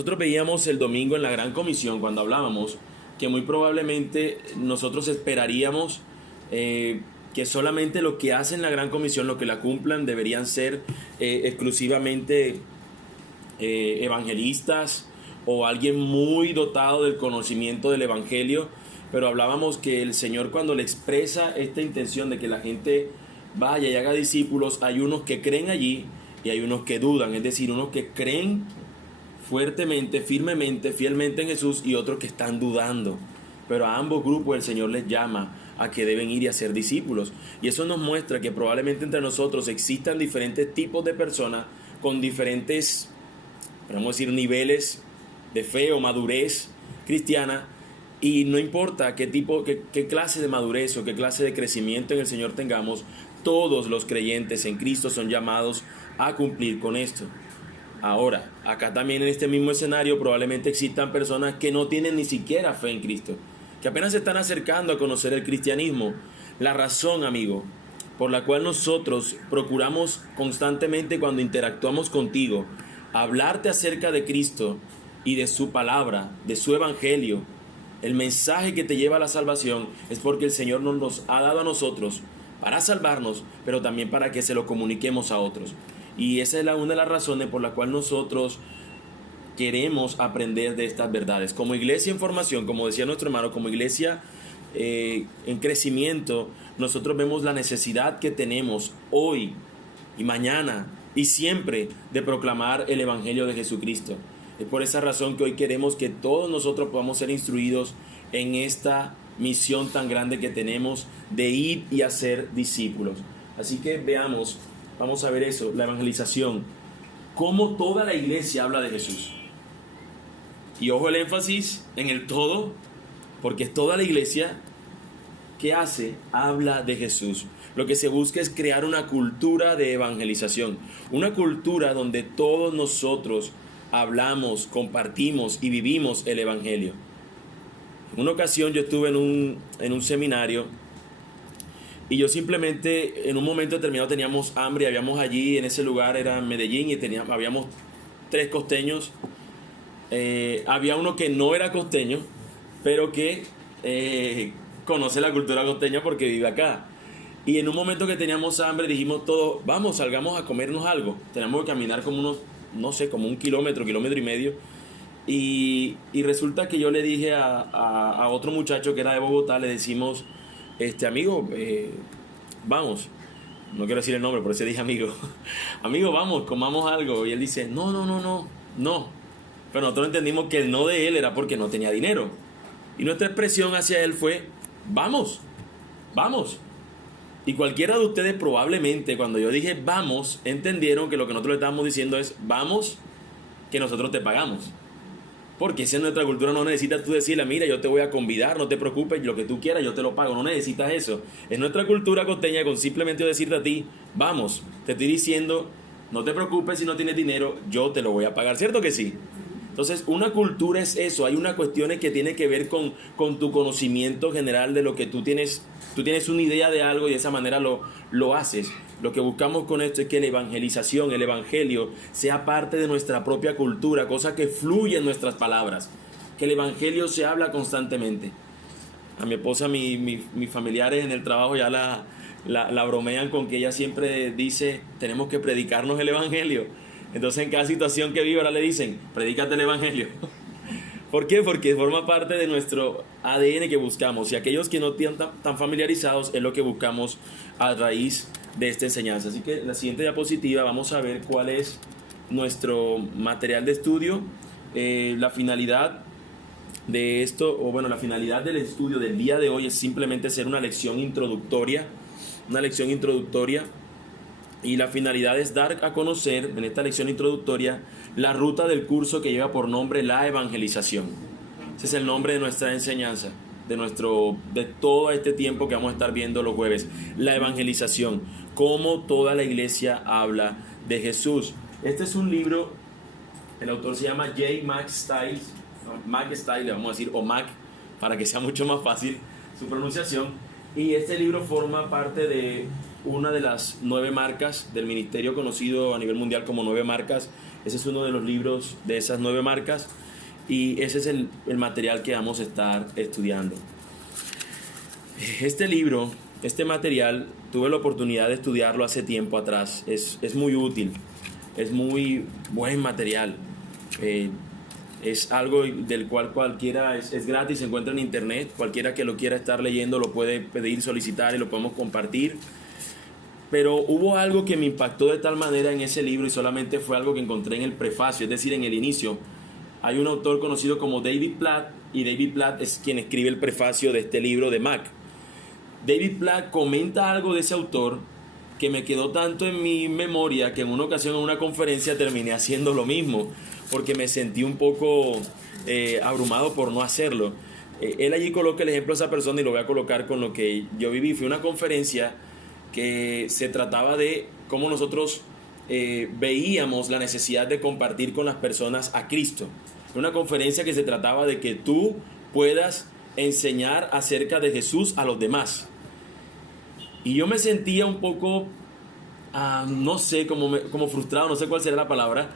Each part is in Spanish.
Nosotros veíamos el domingo en la Gran Comisión cuando hablábamos que muy probablemente nosotros esperaríamos que solamente lo que hacen la Gran Comisión, lo que la cumplan, deberían ser exclusivamente evangelistas o alguien muy dotado del conocimiento del Evangelio, pero hablábamos que el Señor, cuando le expresa esta intención de que la gente vaya y haga discípulos, hay unos que creen allí y hay unos que dudan, es decir, unos que creen fuertemente, firmemente, fielmente en Jesús y otros que están dudando. Pero a ambos grupos el Señor les llama a que deben ir y hacer discípulos. Y eso nos muestra que probablemente entre nosotros existan diferentes tipos de personas con diferentes, podemos decir, niveles de fe o madurez cristiana. Y no importa qué tipo, qué clase de madurez o qué clase de crecimiento en el Señor tengamos, todos los creyentes en Cristo son llamados a cumplir con esto. Ahora, acá también en este mismo escenario probablemente existan personas que no tienen ni siquiera fe en Cristo, que apenas se están acercando a conocer el cristianismo. La razón, amigo, por la cual nosotros procuramos constantemente cuando interactuamos contigo, hablarte acerca de Cristo y de su palabra, de su evangelio, el mensaje que te lleva a la salvación, es porque el Señor nos los ha dado a nosotros para salvarnos, pero también para que se lo comuniquemos a otros. Y esa es una de las razones por la cual nosotros queremos aprender de estas verdades. Como iglesia en formación, como decía nuestro hermano, como iglesia en crecimiento, nosotros vemos la necesidad que tenemos hoy y mañana y siempre de proclamar el Evangelio de Jesucristo. Es por esa razón que hoy queremos que todos nosotros podamos ser instruidos en esta misión tan grande que tenemos de ir y hacer discípulos. Así que veamos, vamos a ver eso, la evangelización, cómo toda la iglesia habla de Jesús. Y ojo el énfasis en el todo, porque es toda la iglesia que hace, habla de Jesús. Lo que se busca es crear una cultura de evangelización, una cultura donde todos nosotros hablamos, compartimos y vivimos el Evangelio. En una ocasión yo estuve en un seminario y yo simplemente en un momento determinado teníamos hambre, habíamos allí en ese lugar, era en Medellín, y habíamos 3 costeños. Había uno que no era costeño, pero que conoce la cultura costeña porque vive acá. Y en un momento que teníamos hambre dijimos todos, vamos, salgamos a comernos algo. Teníamos que caminar como unos, no sé, como 1 kilómetro, 1,5 kilómetros. Y resulta que yo le dije a otro muchacho que era de Bogotá, le decimos, amigo, vamos, no quiero decir el nombre, por eso dije amigo, amigo, vamos, comamos algo. Y él dice, no. Pero nosotros entendimos que el no de él era porque no tenía dinero. Y nuestra expresión hacia él fue, vamos. Y cualquiera de ustedes probablemente cuando yo dije vamos, entendieron que lo que nosotros le estábamos diciendo es, vamos, que nosotros te pagamos. Porque esa es nuestra cultura, no necesitas tú decirle, mira, yo te voy a convidar, no te preocupes, lo que tú quieras, yo te lo pago, no necesitas eso. Es nuestra cultura costeña con simplemente decirte a ti, vamos, te estoy diciendo, no te preocupes si no tienes dinero, yo te lo voy a pagar, ¿cierto que sí? Entonces, una cultura es eso, hay unas cuestiones que tienen que ver con tu conocimiento general de lo que tú tienes una idea de algo y de esa manera lo haces. Lo que buscamos con esto es que la evangelización, el evangelio, sea parte de nuestra propia cultura, cosa que fluye en nuestras palabras, que el evangelio se habla constantemente. A mi esposa, mis familiares en el trabajo ya la bromean con que ella siempre dice, tenemos que predicarnos el evangelio. Entonces en cada situación que vive ahora le dicen, predícate el evangelio. ¿Por qué? Porque forma parte de nuestro ADN que buscamos, y aquellos que no están tan familiarizados es lo que buscamos a raíz de esta enseñanza. Así que la siguiente diapositiva vamos a ver cuál es nuestro material de estudio, la finalidad de esto, o bueno, la finalidad del estudio del día de hoy es simplemente ser una lección introductoria, y la finalidad es dar a conocer en esta lección introductoria la ruta del curso que lleva por nombre la evangelización. Ese es el nombre de nuestra enseñanza, de todo este tiempo que vamos a estar viendo los jueves. La evangelización, cómo toda la iglesia habla de Jesús. Este es un libro, el autor se llama J. Mack Stiles, le vamos a decir, o Mack, para que sea mucho más fácil su pronunciación. Y este libro forma parte de una de las 9 marcas del ministerio conocido a nivel mundial como 9 marcas. Ese es uno de los libros de esas 9 marcas y ese es el material que vamos a estar estudiando. Este libro, este material, tuve la oportunidad de estudiarlo hace tiempo atrás. Es muy útil, es muy buen material. Es algo del cual cualquiera, es gratis, se encuentra en internet. Cualquiera que lo quiera estar leyendo lo puede pedir, solicitar y lo podemos compartir. Pero hubo algo que me impactó de tal manera en ese libro y solamente fue algo que encontré en el prefacio, es decir, en el inicio. Hay un autor conocido como David Platt y David Platt es quien escribe el prefacio de este libro de Mac. David Platt comenta algo de ese autor que me quedó tanto en mi memoria que en una ocasión en una conferencia terminé haciendo lo mismo porque me sentí un poco abrumado por no hacerlo. Él allí coloca el ejemplo de esa persona y lo voy a colocar con lo que yo viví. Fue una conferencia que se trataba de cómo nosotros veíamos la necesidad de compartir con las personas a Cristo. Una conferencia que se trataba de que tú puedas enseñar acerca de Jesús a los demás. Y yo me sentía un poco, no sé, como frustrado, no sé cuál será la palabra,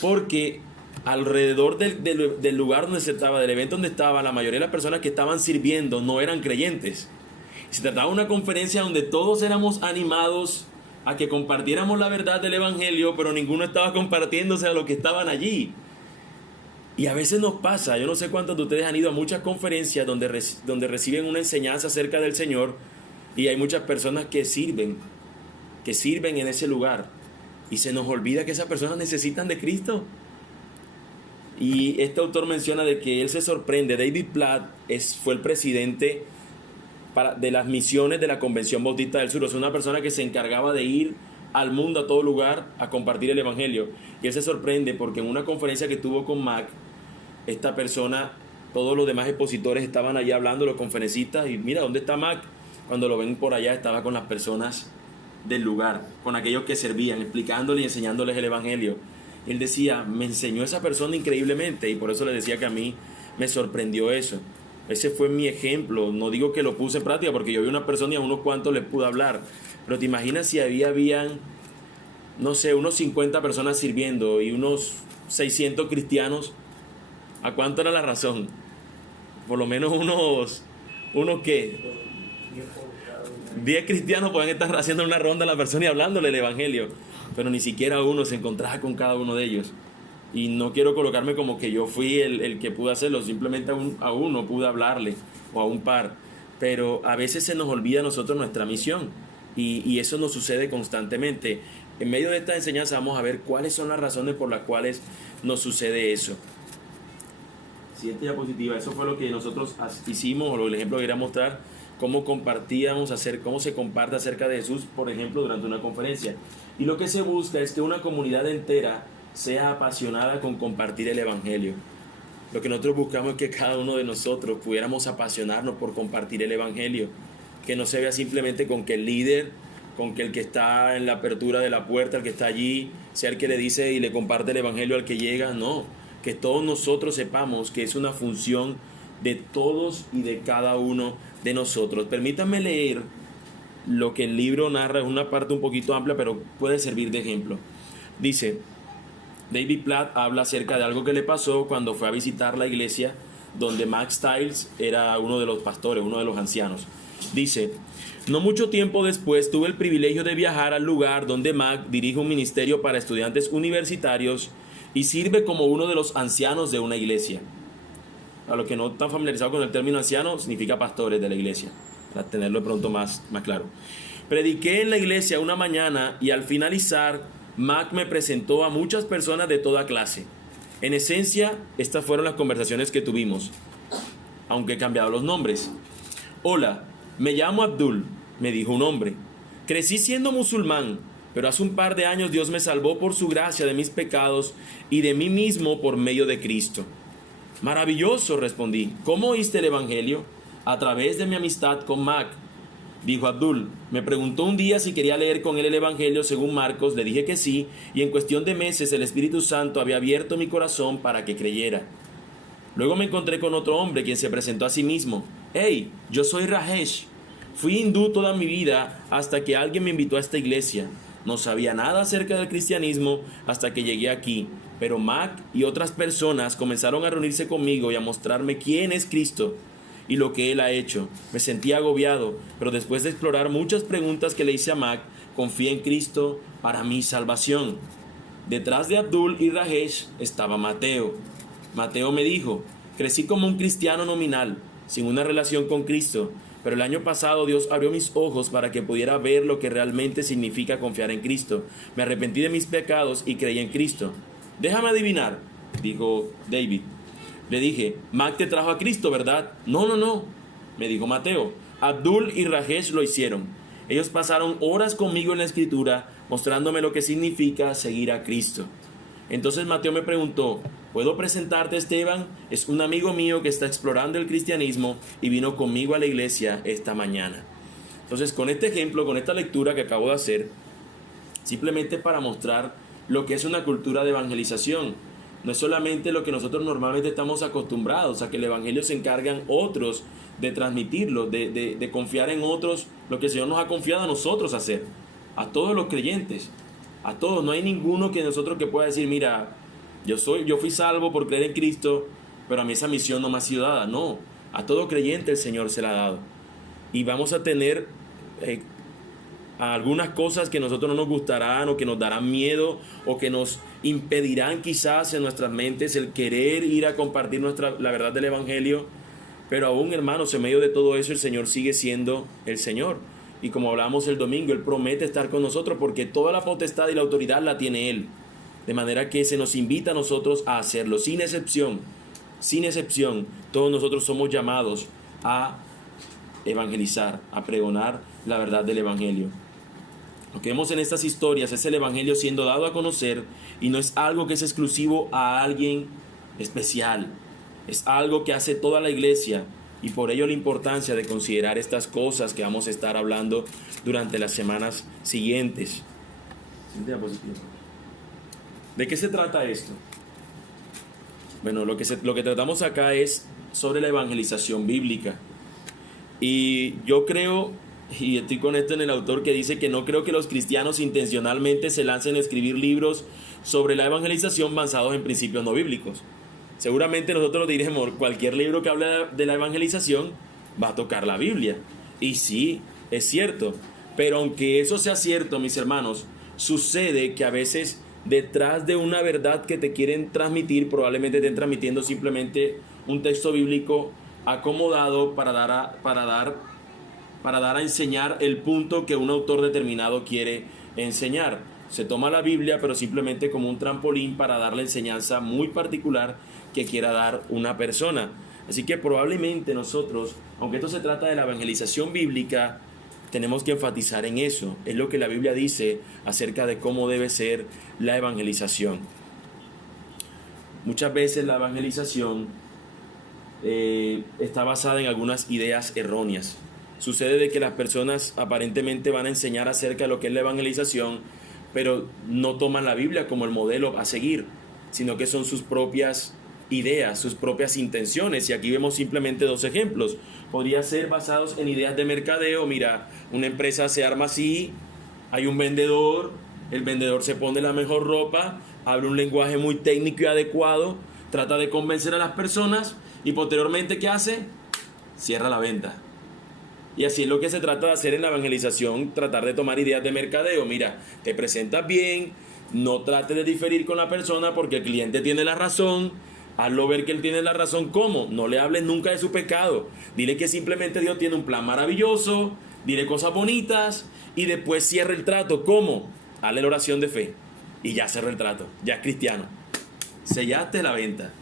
porque alrededor del lugar donde se estaba, del evento donde estaba, la mayoría de las personas que estaban sirviendo no eran creyentes. Se trataba de una conferencia donde todos éramos animados a que compartiéramos la verdad del Evangelio, pero ninguno estaba compartiéndose a los que estaban allí. Y a veces nos pasa, yo no sé cuántos de ustedes han ido a muchas conferencias donde reciben una enseñanza acerca del Señor y hay muchas personas que sirven en ese lugar y se nos olvida que esas personas necesitan de Cristo. Y este autor menciona de que él se sorprende. David Platt fue el presidente de las misiones de la Convención Bautista del Sur. Es una persona que se encargaba de ir al mundo, a todo lugar, a compartir el Evangelio. Y él se sorprende porque en una conferencia que tuvo con Mac, esta persona, todos los demás expositores estaban allá hablando, los conferencistas, y mira, ¿dónde está Mac? Cuando lo ven por allá, estaba con las personas del lugar, con aquellos que servían, explicándoles y enseñándoles el Evangelio. Él decía, me enseñó esa persona increíblemente, y por eso le decía que a mí me sorprendió eso. Ese fue mi ejemplo. No digo que lo puse en práctica, porque yo vi una persona y a unos cuantos les pude hablar. Pero te imaginas si habían, no sé, unos 50 personas sirviendo y unos 600 cristianos. ¿A cuánto era la razón? Por lo menos unos ¿qué? 10 cristianos pueden estar haciendo una ronda a la persona y hablándole el Evangelio. Pero ni siquiera uno se encontraba con cada uno de ellos. Y no quiero colocarme como que yo fui el que pude hacerlo, simplemente a uno pude hablarle o a un par. Pero a veces se nos olvida a nosotros nuestra misión y eso nos sucede constantemente. En medio de esta enseñanza vamos a ver cuáles son las razones por las cuales nos sucede eso. Siguiente diapositiva, eso fue lo que nosotros hicimos, o el ejemplo que quería mostrar, cómo cómo se comparte acerca de Jesús, por ejemplo, durante una conferencia. Y lo que se busca es que una comunidad entera sea apasionada con compartir el Evangelio. Lo que nosotros buscamos es que cada uno de nosotros pudiéramos apasionarnos por compartir el Evangelio, que no se vea simplemente con que el líder, con que el que está en la apertura de la puerta, el que está allí, sea el que le dice y le comparte el Evangelio al que llega. No, que todos nosotros sepamos que es una función de todos y de cada uno de nosotros. Permítanme leer lo que el libro narra, es una parte un poquito amplia, pero puede servir de ejemplo. Dice, David Platt habla acerca de algo que le pasó cuando fue a visitar la iglesia donde Mac Stiles era uno de los pastores, uno de los ancianos. Dice, no mucho tiempo después tuve el privilegio de viajar al lugar donde Mac dirige un ministerio para estudiantes universitarios y sirve como uno de los ancianos de una iglesia. A los que no están familiarizados con el término anciano, significa pastores de la iglesia, para tenerlo de pronto más claro. Prediqué en la iglesia una mañana y al finalizar, Mac me presentó a muchas personas de toda clase. En esencia, estas fueron las conversaciones que tuvimos, aunque he cambiado los nombres. Hola, me llamo Abdul, me dijo un hombre. Crecí siendo musulmán, pero hace un par de años Dios me salvó por su gracia de mis pecados y de mí mismo por medio de Cristo. Maravilloso, respondí. ¿Cómo oíste el Evangelio? A través de mi amistad con Mac. Dijo Abdul, me preguntó un día si quería leer con él el Evangelio según Marcos, le dije que sí, y en cuestión de meses el Espíritu Santo había abierto mi corazón para que creyera. Luego me encontré con otro hombre quien se presentó a sí mismo. Hey, yo soy Rajesh. Fui hindú toda mi vida hasta que alguien me invitó a esta iglesia. No sabía nada acerca del cristianismo hasta que llegué aquí, pero Mac y otras personas comenzaron a reunirse conmigo y a mostrarme quién es Cristo y lo que Él ha hecho. Me sentí agobiado, pero después de explorar muchas preguntas que le hice a Mac, confié en Cristo para mi salvación. Detrás de Abdul y Rajesh estaba Mateo. Mateo me dijo: crecí como un cristiano nominal, sin una relación con Cristo, pero el año pasado Dios abrió mis ojos para que pudiera ver lo que realmente significa confiar en Cristo. Me arrepentí de mis pecados y creí en Cristo. Déjame adivinar, dijo David. Le dije: Mac te trajo a Cristo, ¿verdad? No, me dijo Mateo. Abdul y Rajesh lo hicieron. Ellos pasaron horas conmigo en la escritura, mostrándome lo que significa seguir a Cristo. Entonces Mateo me preguntó: ¿puedo presentarte a Esteban? Es un amigo mío que está explorando el cristianismo y vino conmigo a la iglesia esta mañana. Entonces, con este ejemplo, con esta lectura que acabo de hacer, simplemente para mostrar lo que es una cultura de evangelización. No es solamente lo que nosotros normalmente estamos acostumbrados, a que el evangelio se encargan otros de transmitirlo, de confiar en otros lo que el Señor nos ha confiado a nosotros hacer, a todos los creyentes, a todos. No hay ninguno que nosotros que pueda decir: mira, yo fui salvo por creer en Cristo, pero a mí esa misión no me ha sido dada. No, a todo creyente el Señor se la ha dado. Y vamos a tener algunas cosas que a nosotros no nos gustarán, o que nos darán miedo, o que nos impedirán quizás en nuestras mentes el querer ir a compartir la verdad del evangelio. Pero aún, hermanos, en medio de todo eso, el Señor sigue siendo el Señor. Y como hablamos el domingo, Él promete estar con nosotros, porque toda la potestad y la autoridad la tiene Él. De manera que se nos invita a nosotros a hacerlo, sin excepción. Sin excepción, todos nosotros somos llamados a evangelizar, a pregonar la verdad del evangelio. Lo que vemos en estas historias es el evangelio siendo dado a conocer, y no es algo que es exclusivo a alguien especial. Es algo que hace toda la iglesia, y por ello la importancia de considerar estas cosas que vamos a estar hablando durante las semanas siguientes. ¿De qué se trata esto? Bueno, lo que tratamos acá es sobre la evangelización bíblica. Y yo creo, y estoy con esto en el autor que dice que no creo que los cristianos intencionalmente se lancen a escribir libros sobre la evangelización basados en principios no bíblicos. Seguramente nosotros diremos: cualquier libro que hable de la evangelización va a tocar la Biblia. Y sí, es cierto. Pero aunque eso sea cierto, mis hermanos, sucede que a veces detrás de una verdad que te quieren transmitir, probablemente te estén transmitiendo simplemente un texto bíblico acomodado para dar a enseñar el punto que un autor determinado quiere enseñar. Se toma la Biblia, pero simplemente como un trampolín para dar la enseñanza muy particular que quiera dar una persona. Así que probablemente nosotros, aunque esto se trata de la evangelización bíblica, tenemos que enfatizar en eso. Es lo que la Biblia dice acerca de cómo debe ser la evangelización. Muchas veces la evangelización está basada en algunas ideas erróneas. Sucede de que las personas aparentemente van a enseñar acerca de lo que es la evangelización, pero no toman la Biblia como el modelo a seguir, sino que son sus propias ideas, sus propias intenciones. Y aquí vemos simplemente dos ejemplos. Podría ser basados en ideas de mercadeo. Mira, una empresa se arma así, hay un vendedor, el vendedor se pone la mejor ropa, habla un lenguaje muy técnico y adecuado, trata de convencer a las personas, y posteriormente, ¿qué hace? Cierra la venta. Y así es lo que se trata de hacer en la evangelización, tratar de tomar ideas de mercadeo. Mira, te presentas bien, no trates de diferir con la persona porque el cliente tiene la razón. Hazlo ver que él tiene la razón. ¿Cómo? No le hables nunca de su pecado. Dile que simplemente Dios tiene un plan maravilloso, dile cosas bonitas y después cierra el trato. ¿Cómo? Hazle la oración de fe y ya cerró el trato. Ya es cristiano. Sellaste la venta.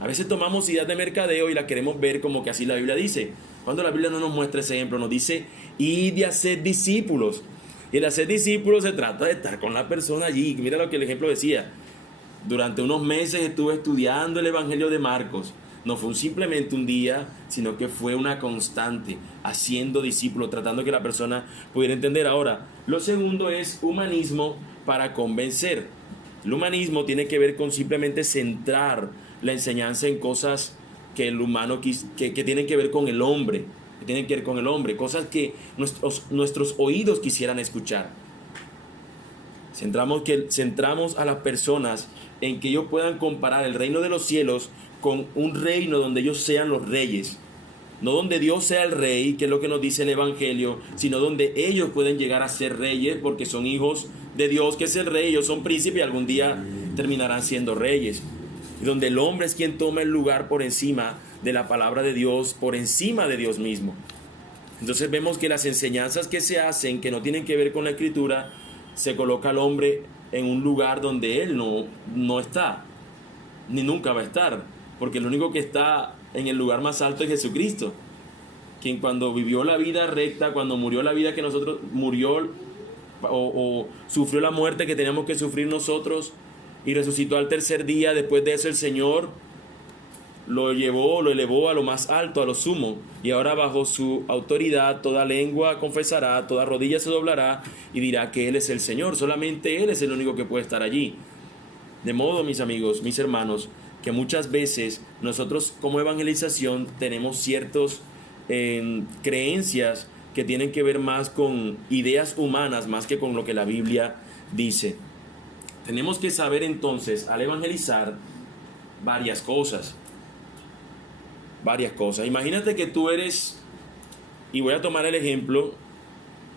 A veces tomamos ideas de mercadeo y las queremos ver como que así la Biblia dice. Cuando la Biblia no nos muestra ese ejemplo, nos dice: id y hacer discípulos. Y el hacer discípulos se trata de estar con la persona allí. Mira lo que el ejemplo decía. Durante unos meses estuve estudiando el Evangelio de Marcos. No fue simplemente un día, sino que fue una constante, haciendo discípulos, tratando que la persona pudiera entender. Ahora, lo segundo es humanismo para convencer. El humanismo tiene que ver con simplemente centrar la enseñanza en cosas que el humano que tienen que ver con el hombre. que tienen que ver con el hombre, cosas que nuestros oídos quisieran escuchar. Centramos a las personas en que ellos puedan comparar el reino de los cielos con un reino donde ellos sean los reyes. No donde Dios sea el rey, que es lo que nos dice el Evangelio, sino donde ellos pueden llegar a ser reyes porque son hijos de Dios, que es el rey. Ellos son príncipes y algún día terminarán siendo reyes. Y donde el hombre es quien toma el lugar por encima de la palabra de Dios, por encima de Dios mismo. Entonces vemos que las enseñanzas que se hacen, que no tienen que ver con la Escritura, se coloca al hombre en un lugar donde él no está, ni nunca va a estar, porque el único que está en el lugar más alto es Jesucristo, quien cuando vivió la vida recta, cuando murió la vida que nosotros murió o sufrió la muerte que teníamos que sufrir nosotros y resucitó al tercer día. Después de eso el Señor lo elevó a lo más alto, a lo sumo, y ahora bajo su autoridad toda lengua confesará, toda rodilla se doblará y dirá que Él es el Señor. Solamente Él es el único que puede estar allí. De modo, mis amigos, mis hermanos, que muchas veces nosotros como evangelización tenemos ciertas creencias que tienen que ver más con ideas humanas más que con lo que la Biblia dice. Tenemos que saber entonces al evangelizar varias cosas. Imagínate que tú eres, y voy a tomar el ejemplo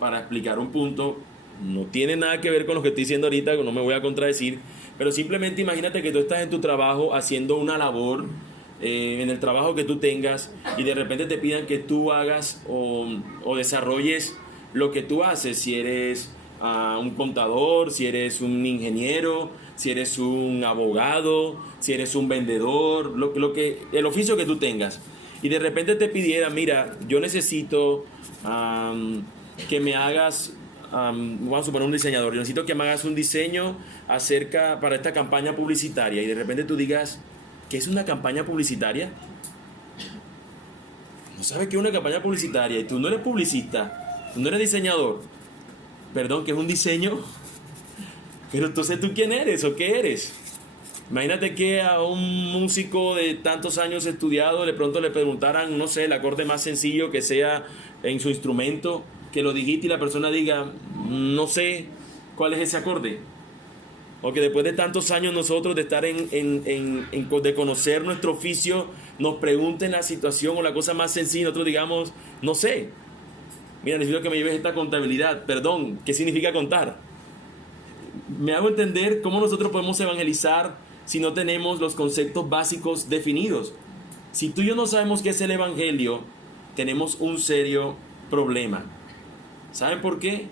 para explicar un punto, no tiene nada que ver con lo que estoy diciendo ahorita, no me voy a contradecir, pero simplemente imagínate que tú estás en tu trabajo haciendo una labor, en el trabajo que tú tengas, y de repente te pidan que tú hagas o desarrolles lo que tú haces, si eres un contador, si eres un ingeniero, si eres un abogado, si eres un vendedor, el oficio que tú tengas, y de repente te pidiera, mira, yo necesito que me hagas, vamos a suponer un diseñador, yo necesito que me hagas un diseño para esta campaña publicitaria, y de repente tú digas, ¿qué es una campaña publicitaria? ¿No sabes qué es una campaña publicitaria? Y tú no eres publicista, tú no eres diseñador. Perdón, ¿qué es un diseño? Pero entonces, ¿tú quién eres o qué eres? Imagínate que a un músico de tantos años estudiado de pronto le preguntaran, no sé, el acorde más sencillo que sea en su instrumento, que lo digite y la persona diga, no sé cuál es ese acorde. O que después de tantos años nosotros de estar de conocer nuestro oficio, nos pregunten la situación o la cosa más sencilla, nosotros digamos, no sé. Mira, necesito que me lleves esta contabilidad. Perdón, ¿qué significa contar? Me hago entender cómo nosotros podemos evangelizar si no tenemos los conceptos básicos definidos. Si tú y yo no sabemos qué es el evangelio, tenemos un serio problema. ¿Saben por qué?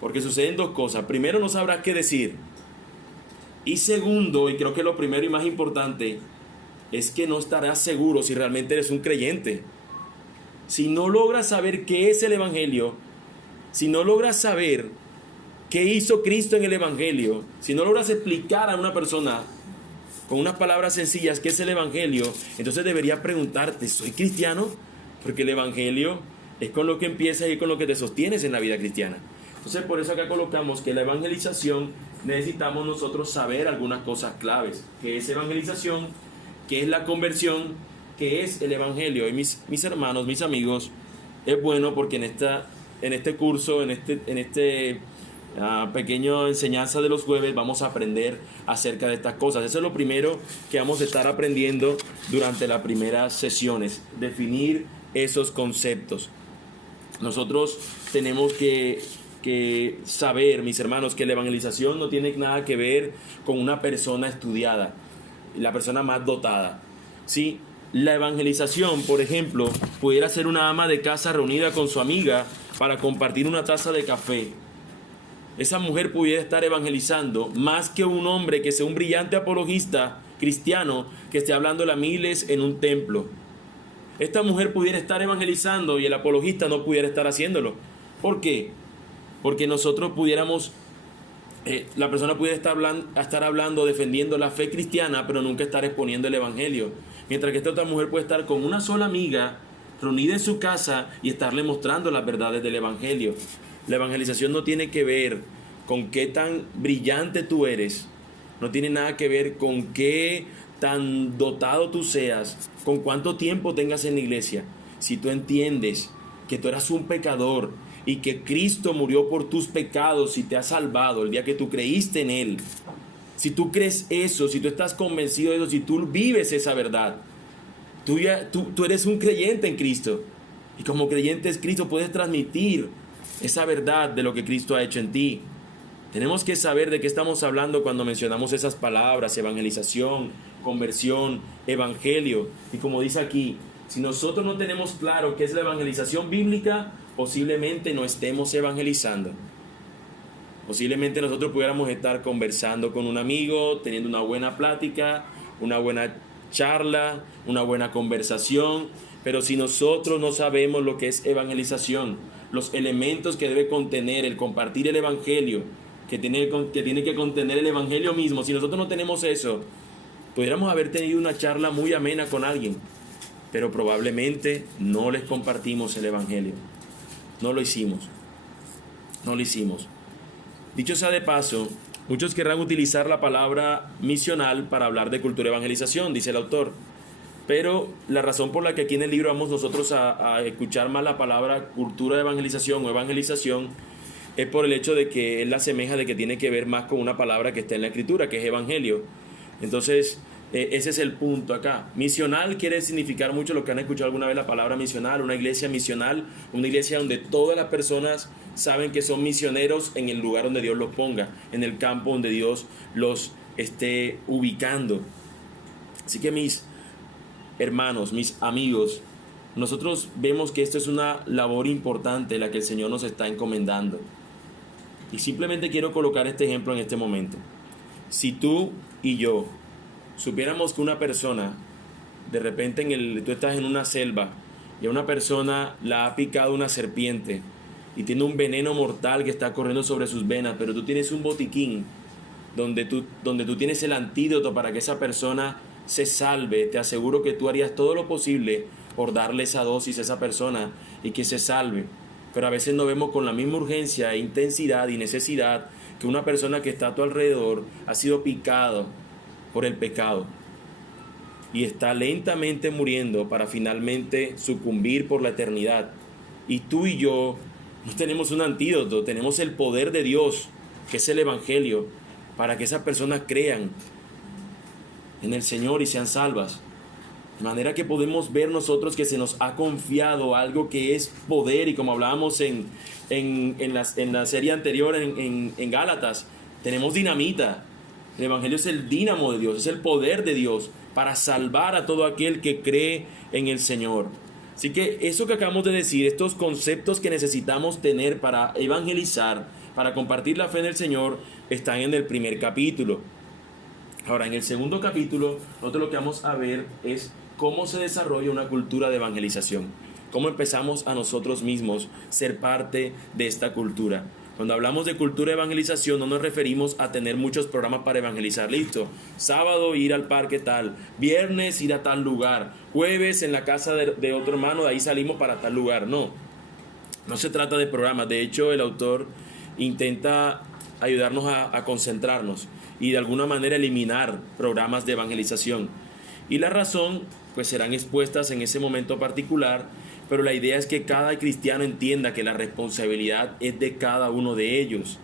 Porque suceden dos cosas. Primero, no sabrás qué decir. Y segundo, y creo que lo primero y más importante, es que no estarás seguro si realmente eres un creyente. Si no logras saber qué es el evangelio, si no logras saber qué hizo Cristo en el evangelio, si no logras explicar a una persona con unas palabras sencillas qué es el evangelio, entonces deberías preguntarte, ¿soy cristiano? Porque el evangelio es con lo que empiezas y con lo que te sostienes en la vida cristiana. Entonces por eso acá colocamos que la evangelización necesitamos nosotros saber algunas cosas claves. ¿Qué es evangelización? ¿Qué es la conversión? ¿Qué es el evangelio? Y mis hermanos, mis amigos, es bueno porque en este curso, en este pequeño enseñanza de los jueves, vamos a aprender acerca de estas cosas. Eso es lo primero que vamos a estar aprendiendo durante las primeras sesiones, definir esos conceptos. Nosotros tenemos que saber, mis hermanos, que la evangelización no tiene nada que ver con una persona estudiada, la persona más dotada. ¿Sí? La evangelización, por ejemplo, pudiera ser una ama de casa reunida con su amiga para compartir una taza de café. Esa mujer pudiera estar evangelizando más que un hombre que sea un brillante apologista cristiano que esté hablando a miles en un templo. Esta mujer pudiera estar evangelizando y el apologista no pudiera estar haciéndolo. ¿Por qué? Porque nosotros pudiéramos, la persona pudiera estar hablando, defendiendo la fe cristiana, pero nunca estar exponiendo el evangelio. Mientras que esta otra mujer puede estar con una sola amiga, reunida en su casa y estarle mostrando las verdades del evangelio. La evangelización no tiene que ver con qué tan brillante tú eres, no tiene nada que ver con qué tan dotado tú seas, con cuánto tiempo tengas en la iglesia. Si tú entiendes que tú eras un pecador y que Cristo murió por tus pecados y te ha salvado el día que tú creíste en Él. Si tú crees eso, si tú estás convencido de eso, si tú vives esa verdad, tú eres un creyente en Cristo. Y como creyente en Cristo puedes transmitir esa verdad de lo que Cristo ha hecho en ti. Tenemos que saber de qué estamos hablando cuando mencionamos esas palabras: evangelización, conversión, evangelio. Y como dice aquí, si nosotros no tenemos claro qué es la evangelización bíblica, posiblemente no estemos evangelizando. Posiblemente nosotros pudiéramos estar conversando con un amigo, teniendo una buena plática, una buena charla, una buena conversación, pero si nosotros no sabemos lo que es evangelización, los elementos que debe contener el compartir el evangelio, que tiene que contener el evangelio mismo, si nosotros no tenemos eso, pudiéramos haber tenido una charla muy amena con alguien, pero probablemente no les compartimos el evangelio. No lo hicimos. Dicho sea de paso, muchos querrán utilizar la palabra misional para hablar de cultura de evangelización, dice el autor. Pero la razón por la que aquí en el libro vamos nosotros a escuchar más la palabra cultura de evangelización o evangelización es por el hecho de que él la asemeja de que tiene que ver más con una palabra que está en la escritura, que es evangelio. Entonces, ese es el punto acá. Misional quiere significar mucho, lo que han escuchado alguna vez la palabra misional, una iglesia misional, una iglesia donde todas las personas saben que son misioneros en el lugar donde Dios los ponga, en el campo donde Dios los esté ubicando. Así que mis hermanos, mis amigos, nosotros vemos que esto es una labor importante la que el Señor nos está encomendando. Y simplemente quiero colocar este ejemplo en este momento. Si tú y yo supiéramos que una persona, de repente tú estás en una selva y a una persona la ha picado una serpiente y tiene un veneno mortal que está corriendo sobre sus venas, pero tú tienes un botiquín donde tú tienes el antídoto para que esa persona se salve, te aseguro que tú harías todo lo posible por darle esa dosis a esa persona y que se salve. Pero a veces no vemos con la misma urgencia, intensidad y necesidad que una persona que está a tu alrededor ha sido picado por el pecado y está lentamente muriendo para finalmente sucumbir por la eternidad. Y tú y yo no tenemos un antídoto, tenemos el poder de Dios, que es el evangelio, para que esas personas crean en el Señor y sean salvas. De manera que podemos ver nosotros que se nos ha confiado algo que es poder, y como hablábamos en la serie anterior en Gálatas, tenemos dinamita. El evangelio es el dínamo de Dios, es el poder de Dios para salvar a todo aquel que cree en el Señor. Así que eso que acabamos de decir, estos conceptos que necesitamos tener para evangelizar, para compartir la fe en el Señor, están en el primer capítulo. Ahora, en el segundo capítulo, nosotros lo que vamos a ver es cómo se desarrolla una cultura de evangelización, cómo empezamos a nosotros mismos ser parte de esta cultura. Cuando hablamos de cultura de evangelización no nos referimos a tener muchos programas para evangelizar. Listo, sábado ir al parque tal, viernes ir a tal lugar, jueves en la casa de otro hermano, de ahí salimos para tal lugar. No se trata de programas. De hecho, el autor intenta ayudarnos a concentrarnos y de alguna manera eliminar programas de evangelización. Y la razón pues serán expuestas en ese momento particular, pero la idea es que cada cristiano entienda que la responsabilidad es de cada uno de ellos.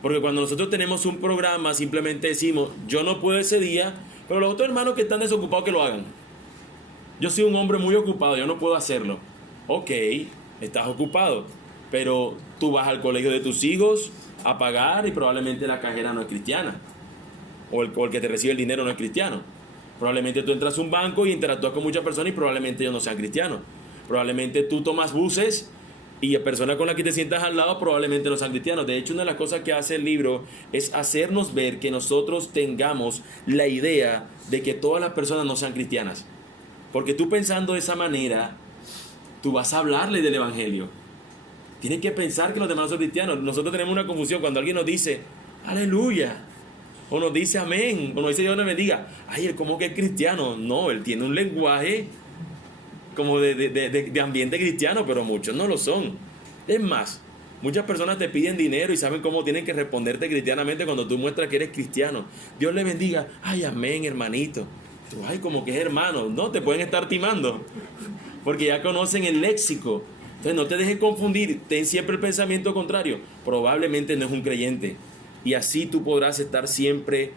Porque cuando nosotros tenemos un programa, simplemente decimos, yo no puedo ese día, pero los otros hermanos que están desocupados que lo hagan. Yo soy un hombre muy ocupado, yo no puedo hacerlo. Ok, estás ocupado, pero tú vas al colegio de tus hijos a pagar y probablemente la cajera no es cristiana, o el que te recibe el dinero no es cristiano. Probablemente tú entras a un banco y interactúas con muchas personas y probablemente ellos no sean cristianos. Probablemente tú tomas buses y la persona con la que te sientas al lado probablemente no sean cristianos. De hecho, una de las cosas que hace el libro es hacernos ver que nosotros tengamos la idea de que todas las personas no sean cristianas. Porque tú pensando de esa manera, tú vas a hablarle del evangelio. Tienes que pensar que los demás no son cristianos. Nosotros tenemos una confusión cuando alguien nos dice aleluya, o nos dice amén, o nos dice Dios nos bendiga. Ay, él como que es cristiano. No, él tiene un lenguaje como de ambiente cristiano, pero muchos no lo son. Es más, muchas personas te piden dinero y saben cómo tienen que responderte cristianamente cuando tú muestras que eres cristiano. Dios le bendiga. Ay, amén, hermanito. Tú, ay, como que es hermano. No, te pueden estar timando, porque ya conocen el léxico. Entonces no te dejes confundir, ten siempre el pensamiento contrario. Probablemente no es un creyente. Y así tú podrás estar siempre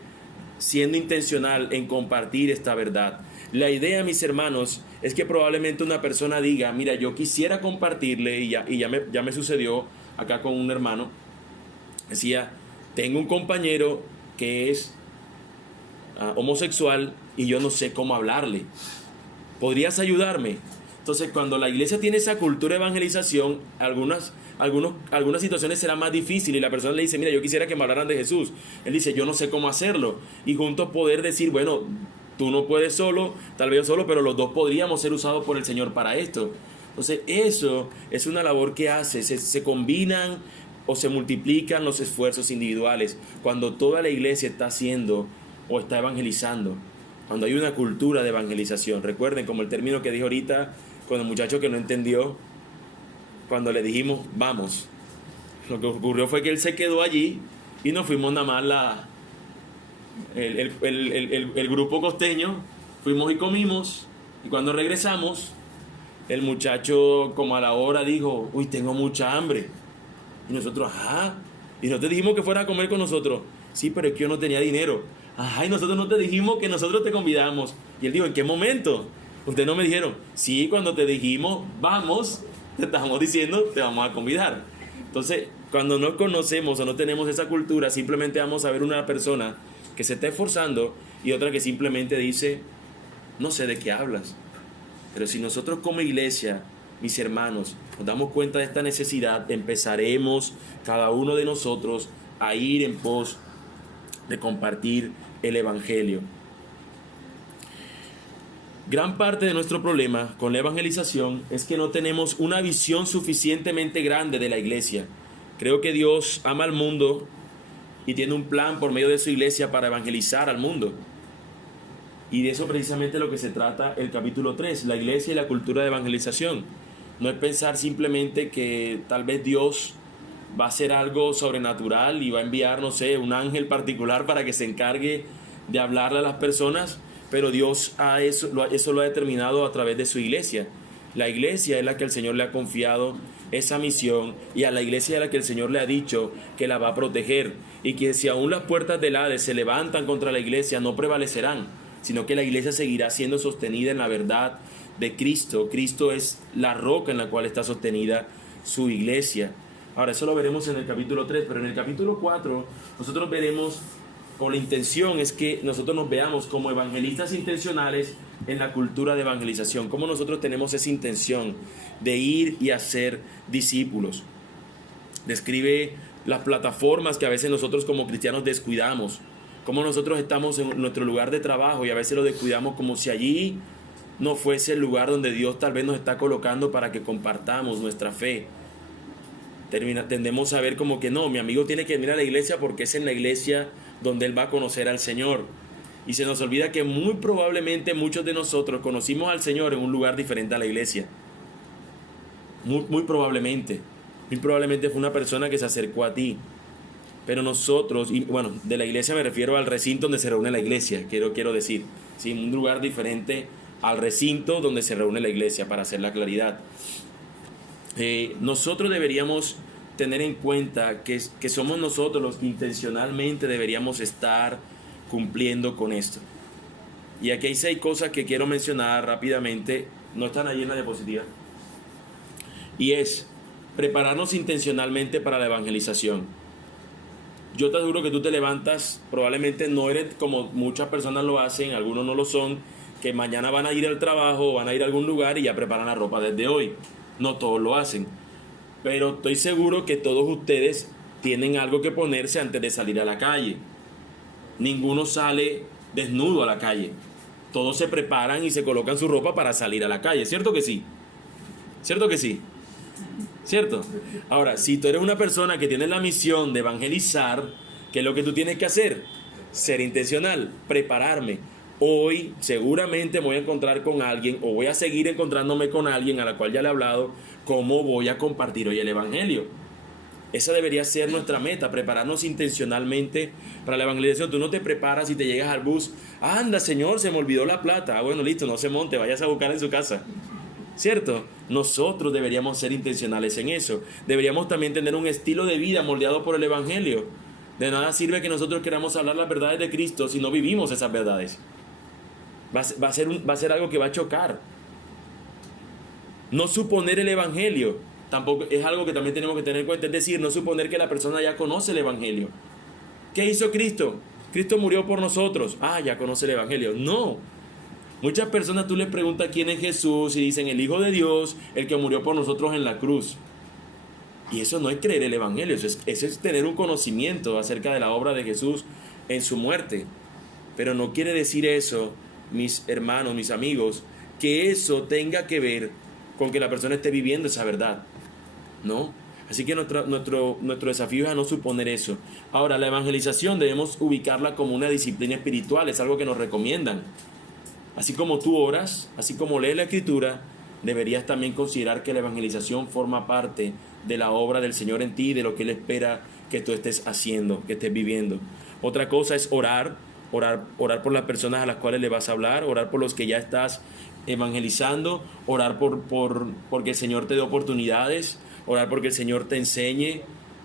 siendo intencional en compartir esta verdad. La idea, mis hermanos, es que probablemente una persona diga, mira, yo quisiera compartirle, y ya me sucedió acá con un hermano, decía, tengo un compañero que es homosexual y yo no sé cómo hablarle. ¿Podrías ayudarme? Entonces, cuando la iglesia tiene esa cultura de evangelización, algunas situaciones serán más difíciles y la persona le dice, mira, yo quisiera que me hablaran de Jesús. Él dice, yo no sé cómo hacerlo. Y juntos poder decir, bueno, tú no puedes solo, tal vez yo solo, pero los dos podríamos ser usados por el Señor para esto. Entonces, eso es una labor que hace, se combinan o se multiplican los esfuerzos individuales cuando toda la iglesia está haciendo o está evangelizando. Cuando hay una cultura de evangelización. Recuerden, como el término que dije ahorita, con el muchacho que no entendió, cuando le dijimos, vamos. Lo que ocurrió fue que él se quedó allí y nos fuimos nada más el grupo costeño, fuimos y comimos, y cuando regresamos, el muchacho como a la hora dijo, uy, tengo mucha hambre. Y nosotros, ajá, y no te dijimos que fuera a comer con nosotros. Sí, pero es que yo no tenía dinero. Ajá, y nosotros no te dijimos que nosotros te convidamos. Y él dijo, ¿en qué momento? Ustedes no me dijeron. Sí, cuando te dijimos, vamos, te estamos diciendo, te vamos a convidar. Entonces, cuando no conocemos o no tenemos esa cultura, simplemente vamos a ver una persona que se está esforzando y otra que simplemente dice, no sé de qué hablas. Pero si nosotros como iglesia, mis hermanos, nos damos cuenta de esta necesidad, empezaremos cada uno de nosotros a ir en pos de compartir el evangelio. Gran parte de nuestro problema con la evangelización es que no tenemos una visión suficientemente grande de la iglesia. Creo que Dios ama al mundo y tiene un plan por medio de su iglesia para evangelizar al mundo. Y de eso precisamente lo que se trata el capítulo 3, la iglesia y la cultura de evangelización. No es pensar simplemente que tal vez Dios va a hacer algo sobrenatural y va a enviar, no sé, un ángel particular para que se encargue de hablarle a las personas, pero Dios eso lo ha determinado a través de su iglesia. La iglesia es la que el Señor le ha confiado esa misión y a la iglesia es la que el Señor le ha dicho que la va a proteger y que si aún las puertas del Hades se levantan contra la iglesia no prevalecerán, sino que la iglesia seguirá siendo sostenida en la verdad de Cristo. Cristo es la roca en la cual está sostenida su iglesia. Ahora, eso lo veremos en el capítulo 3, pero en el capítulo 4 nosotros veremos, o la intención es que nosotros nos veamos como evangelistas intencionales en la cultura de evangelización, como nosotros tenemos esa intención de ir y hacer discípulos. Describe las plataformas que a veces nosotros como cristianos descuidamos, como nosotros estamos en nuestro lugar de trabajo y a veces lo descuidamos como si allí no fuese el lugar donde Dios tal vez nos está colocando para que compartamos nuestra fe. Tendemos a ver como que no, mi amigo tiene que venir a la iglesia porque es en la iglesia donde él va a conocer al Señor. Y se nos olvida que muy probablemente muchos de nosotros conocimos al Señor en un lugar diferente a la iglesia. Muy probablemente fue una persona que se acercó a ti. Pero nosotros, y bueno, de la iglesia me refiero al recinto donde se reúne la iglesia, quiero decir, ¿sí? Un lugar diferente al recinto donde se reúne la iglesia, para hacer la claridad. Nosotros deberíamos tener en cuenta que somos nosotros los que intencionalmente deberíamos estar cumpliendo con esto. Y aquí hay 6 cosas que quiero mencionar rápidamente, no están ahí en la diapositiva. Y es prepararnos intencionalmente para la evangelización. Yo te aseguro que tú te levantas, probablemente no eres como muchas personas lo hacen, algunos no lo son, que mañana van a ir al trabajo o van a ir a algún lugar y ya preparan la ropa desde hoy. No todos lo hacen, pero estoy seguro que todos ustedes tienen algo que ponerse antes de salir a la calle. Ninguno sale desnudo a la calle. Todos se preparan y se colocan su ropa para salir a la calle. ¿Cierto que sí? ¿Cierto que sí? ¿Cierto? Ahora, si tú eres una persona que tiene la misión de evangelizar, ¿qué es lo que tú tienes que hacer? Ser intencional, prepararme. Hoy seguramente me voy a encontrar con alguien o voy a seguir encontrándome con alguien a la cual ya le he hablado, cómo voy a compartir hoy el evangelio. Esa debería ser nuestra meta, prepararnos intencionalmente para la evangelización. Tú no te preparas y te llegas al bus, anda Señor, se me olvidó la plata. Bueno, listo, no se monte, vayas a buscar en su casa. ¿cierto? Nosotros deberíamos ser intencionales en eso. Deberíamos también tener un estilo de vida moldeado por el Evangelio. De nada sirve que nosotros queramos hablar las verdades de Cristo si no vivimos esas verdades. Va a ser algo que va a chocar. No suponer el Evangelio tampoco es algo que también tenemos que tener en cuenta. Es decir, no suponer que la persona ya conoce el Evangelio. ¿Qué hizo Cristo? Cristo murió por nosotros. Ya conoce el Evangelio. No. Muchas personas tú les preguntas quién es Jesús y dicen el Hijo de Dios, el que murió por nosotros en la cruz. Y eso no es creer el Evangelio, eso es tener un conocimiento acerca de la obra de Jesús en su muerte. Pero no quiere decir eso, mis hermanos, mis amigos, que eso tenga que ver con que la persona esté viviendo esa verdad. No. Así que nuestro desafío es a no suponer eso. Ahora, la evangelización debemos ubicarla como una disciplina espiritual, es algo que nos recomiendan. Así como tú oras, así como lees la Escritura, deberías también considerar que la evangelización forma parte de la obra del Señor en ti, de lo que Él espera que tú estés haciendo, que estés viviendo. Otra cosa es orar por las personas a las cuales le vas a hablar, orar por los que ya estás evangelizando, orar porque el Señor te dé oportunidades, orar porque el Señor te enseñe,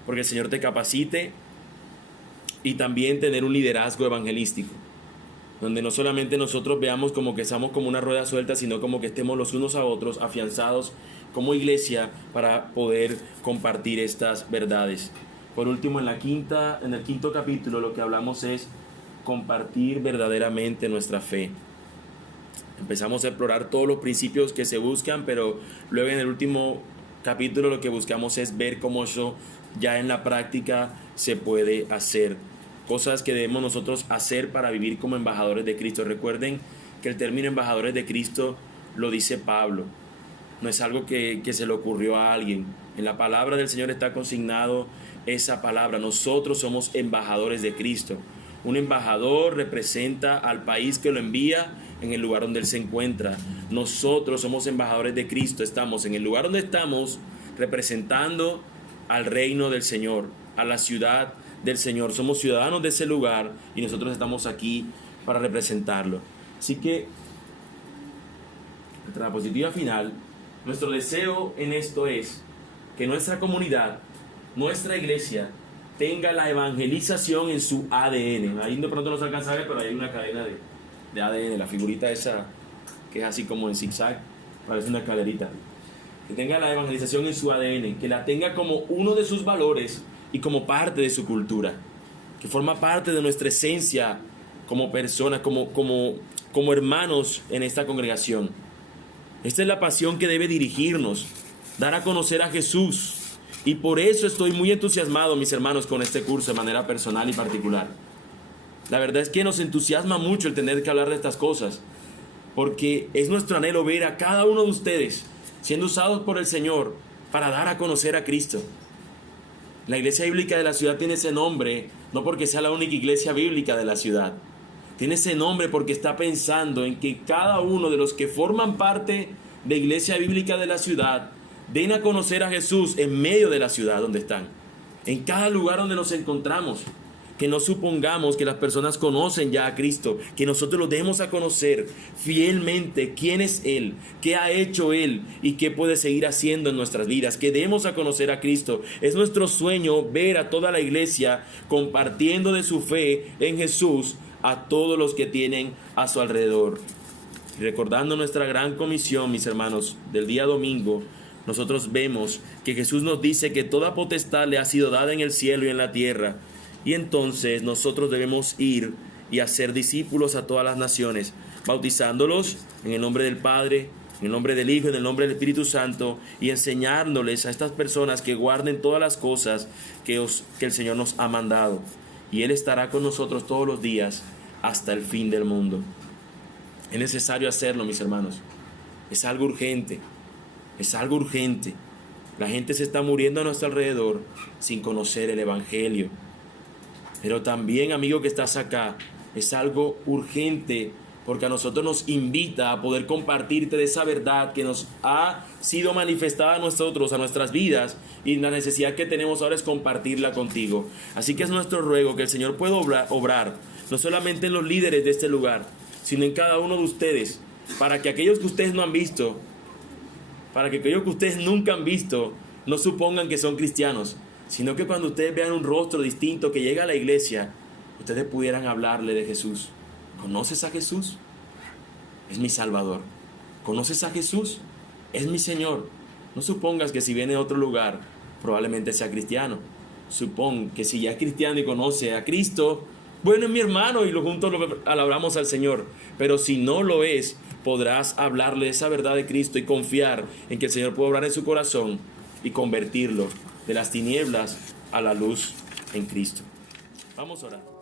porque el Señor te capacite, y también tener un liderazgo evangelístico, donde no solamente nosotros veamos como que estamos como una rueda suelta, sino como que estemos los unos a otros afianzados como iglesia para poder compartir estas verdades. Por último, en el quinto capítulo lo que hablamos es compartir verdaderamente nuestra fe. Empezamos a explorar todos los principios que se buscan, pero luego en el último capítulo lo que buscamos es ver cómo eso ya en la práctica se puede hacer. Cosas que debemos nosotros hacer para vivir como embajadores de Cristo. Recuerden que el término embajadores de Cristo lo dice Pablo. No es algo que se le ocurrió a alguien. En la palabra del Señor está consignado esa palabra. Nosotros somos embajadores de Cristo. Un embajador representa al país que lo envía en el lugar donde él se encuentra. Nosotros somos embajadores de Cristo. Estamos en el lugar donde estamos representando al reino del Señor, a la ciudad del Señor. Somos ciudadanos de ese lugar y nosotros estamos aquí para representarlo. Así que, nuestra diapositiva final, nuestro deseo en esto es que nuestra comunidad, nuestra iglesia, tenga la evangelización en su ADN. Ahí de pronto no se alcanza a ver, pero hay una cadena de ADN, la figurita esa que es así como en zigzag, parece una calerita. Que tenga la evangelización en su ADN, que la tenga como uno de sus valores y como parte de su cultura, que forma parte de nuestra esencia como personas, como hermanos en esta congregación. Esta es la pasión que debe dirigirnos, dar a conocer a Jesús. Y por eso estoy muy entusiasmado, mis hermanos, con este curso de manera personal y particular. La verdad es que nos entusiasma mucho el tener que hablar de estas cosas, porque es nuestro anhelo ver a cada uno de ustedes siendo usados por el Señor para dar a conocer a Cristo. La iglesia bíblica de la ciudad tiene ese nombre, no porque sea la única iglesia bíblica de la ciudad. Tiene ese nombre porque está pensando en que cada uno de los que forman parte de iglesia bíblica de la ciudad den a conocer a Jesús en medio de la ciudad donde están, en cada lugar donde nos encontramos. Que no supongamos que las personas conocen ya a Cristo, que nosotros lo demos a conocer fielmente quién es Él, qué ha hecho Él y qué puede seguir haciendo en nuestras vidas, que demos a conocer a Cristo. Es nuestro sueño ver a toda la iglesia compartiendo de su fe en Jesús a todos los que tienen a su alrededor. Y recordando nuestra gran comisión, mis hermanos, del día domingo, nosotros vemos que Jesús nos dice que toda potestad le ha sido dada en el cielo y en la tierra. Y entonces nosotros debemos ir y hacer discípulos a todas las naciones, bautizándolos en el nombre del Padre, en el nombre del Hijo, en el nombre del Espíritu Santo, y enseñándoles a estas personas que guarden todas las cosas que el Señor nos ha mandado. Y Él estará con nosotros todos los días hasta el fin del mundo. Es necesario hacerlo, mis hermanos. Es algo urgente. Es algo urgente. La gente se está muriendo a nuestro alrededor sin conocer el Evangelio. Pero también, amigo que estás acá, es algo urgente porque a nosotros nos invita a poder compartirte de esa verdad que nos ha sido manifestada a nosotros, a nuestras vidas, y la necesidad que tenemos ahora es compartirla contigo. Así que es nuestro ruego que el Señor pueda obrar no solamente en los líderes de este lugar, sino en cada uno de ustedes, para que aquellos que ustedes no han visto para que aquellos que ustedes nunca han visto no supongan que son cristianos, sino que cuando ustedes vean un rostro distinto que llega a la iglesia, ustedes pudieran hablarle de Jesús. ¿Conoces a Jesús? Es mi Salvador. ¿Conoces a Jesús? Es mi Señor. No supongas que si viene de otro lugar, probablemente sea cristiano. Supón que si ya es cristiano y conoce a Cristo, bueno, es mi hermano y juntos lo alabamos al Señor. Pero si no lo es, podrás hablarle esa verdad de Cristo y confiar en que el Señor puede obrar en su corazón y convertirlo de las tinieblas a la luz en Cristo. Vamos a orar.